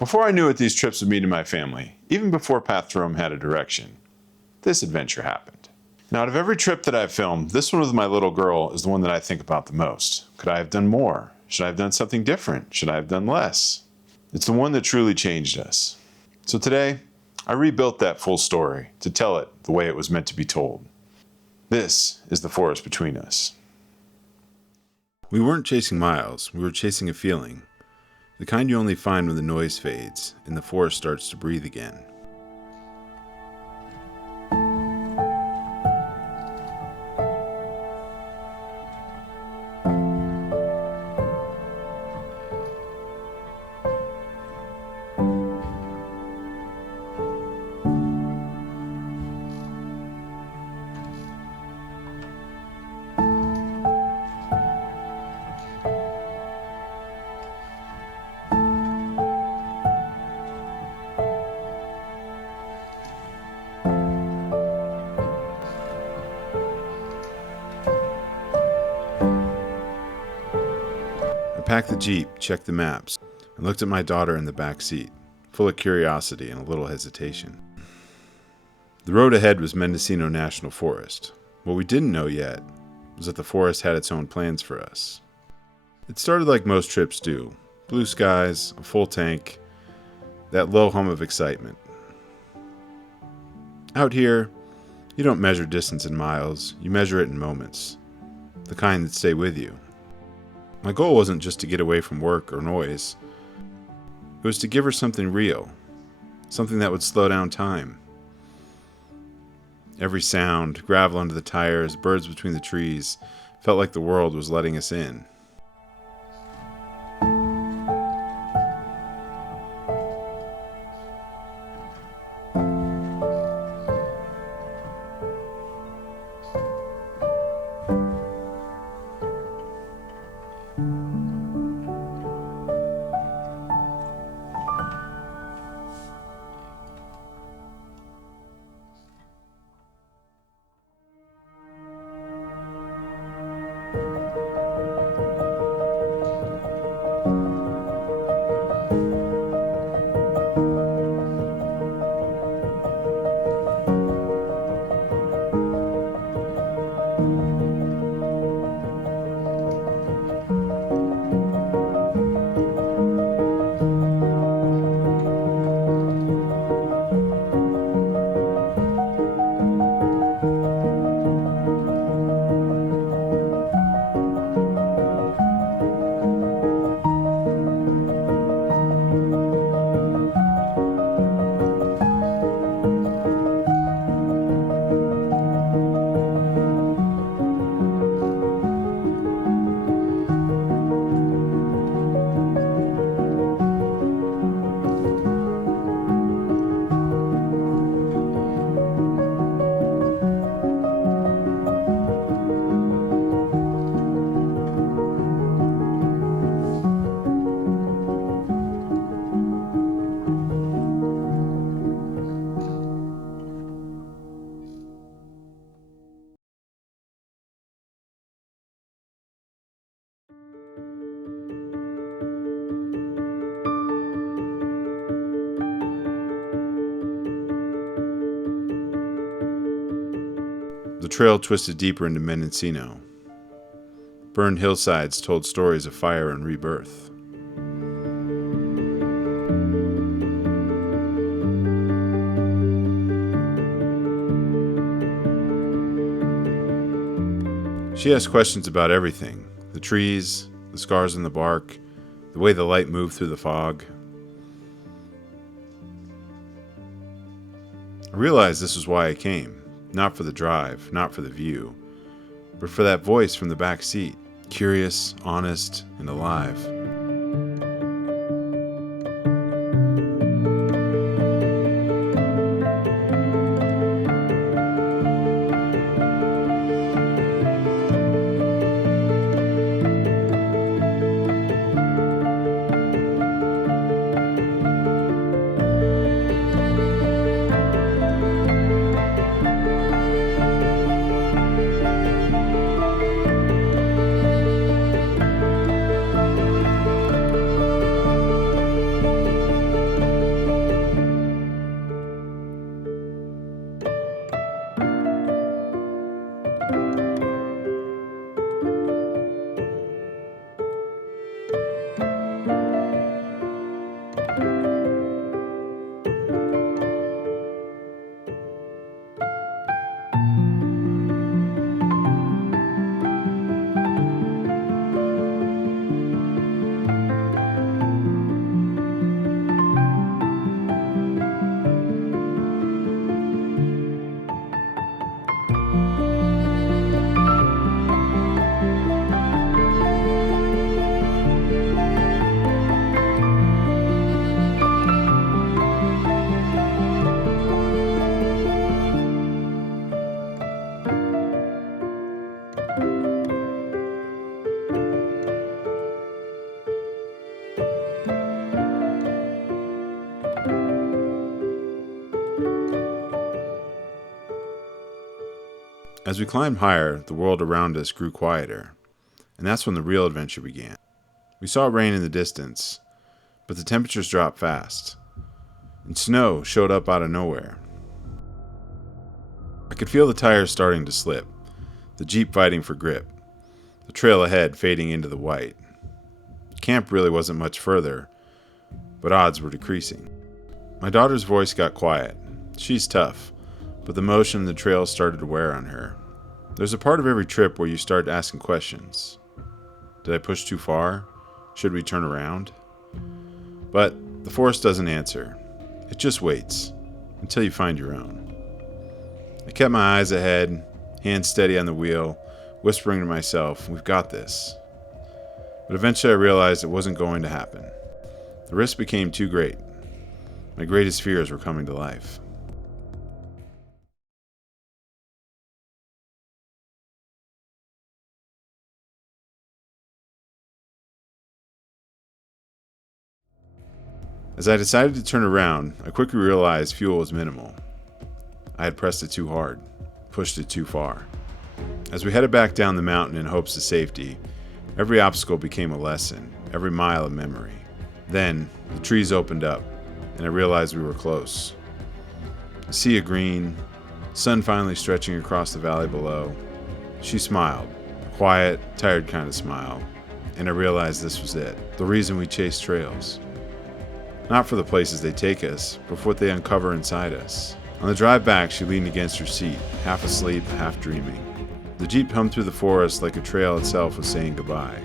Before I knew what these trips would mean to my family, even before Path to Rome had a direction, this adventure happened. Now, out of every trip that I've filmed, this one with my little girl is the one that I think about the most. Could I have done more? Should I have done something different? Should I have done less? It's the one that truly changed us. So today, I rebuilt that full story to tell it the way it was meant to be told. This is the forest between us. We weren't chasing miles, we were chasing a feeling. The kind you only find when the noise fades and the forest starts to breathe again. I packed the Jeep, checked the maps, and looked at my daughter in the back seat, full of curiosity and a little hesitation. The road ahead was Mendocino National Forest. What we didn't know yet was that the forest had its own plans for us. It started like most trips do. Blue skies, a full tank, that low hum of excitement. Out here, you don't measure distance in miles, you measure it in moments. The kind that stay with you. My goal wasn't just to get away from work or noise. It was to give her something real, something that would slow down time. Every sound, gravel under the tires, birds between the trees, felt like the world was letting us in. The trail twisted deeper into Menescino. Burned hillsides told stories of fire and rebirth. She asked questions about everything: the trees, the scars in the bark, the way the light moved through the fog. I realized this was why I came. Not for the drive, not for the view, but for that voice from the back seat, curious, honest, and alive. As we climbed higher, the world around us grew quieter, and that's when the real adventure began. We saw rain in the distance, but the temperatures dropped fast, and snow showed up out of nowhere. I could feel the tires starting to slip, the Jeep fighting for grip, the trail ahead fading into the white. Camp really wasn't much further, but odds were decreasing. My daughter's voice got quiet. She's tough, but the motion and the trail started to wear on her. There's a part of every trip where you start asking questions. Did I push too far? Should we turn around? But the forest doesn't answer. It just waits until you find your own. I kept my eyes ahead, hands steady on the wheel, whispering to myself, we've got this. But eventually I realized it wasn't going to happen. The risk became too great. My greatest fears were coming to life. As I decided to turn around, I quickly realized fuel was minimal. I had pressed it too hard, pushed it too far. As we headed back down the mountain in hopes of safety, every obstacle became a lesson, every mile a memory. Then, the trees opened up, and I realized we were close. A sea of green, sun finally stretching across the valley below. She smiled, a quiet, tired kind of smile, and I realized this was it, the reason we chase trails. Not for the places they take us, but for what they uncover inside us. On the drive back, she leaned against her seat, half asleep, half dreaming. The Jeep hummed through the forest like a trail itself was saying goodbye.